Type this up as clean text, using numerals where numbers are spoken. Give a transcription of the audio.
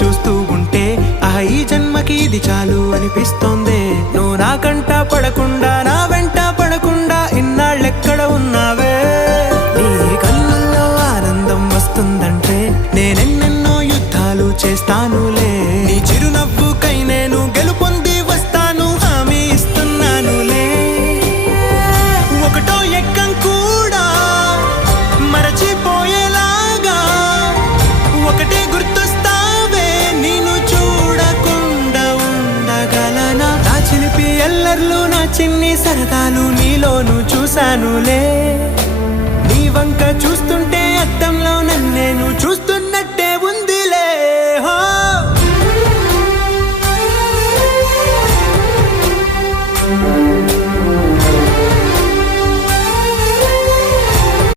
చూస్తూ ఉంటే ఈ జన్మకి ఇది చాలు అనిపిస్తోంది. నువ్వు నా కంట పడకుండా నా వెంట పడకుండా ఇన్నాళ్ళెక్కడ ఉన్నావే? నీ కళ్ళల్లో ఆనందం వస్తుందంటే నేనెన్నెన్నో యుద్ధాలు చేస్తానులే. నీ చిరునవ్వుకై నేను గెలుపొంది వస్తాను, హామీ ఇస్తున్నానులే. ఒకటో ఎక్కం కూడా మరచిపోయేలాగా ఒకటే గుర్తొస్తావే, నేను చూడకుండా ఉండగలనా? నా చిలిపి ఎల్లర్లు నా చిన్ని సరదాలు నీలోను చూశానులే. నీ వంక చూస్తుంటే అద్దంలో నన్నేను చూస్తూ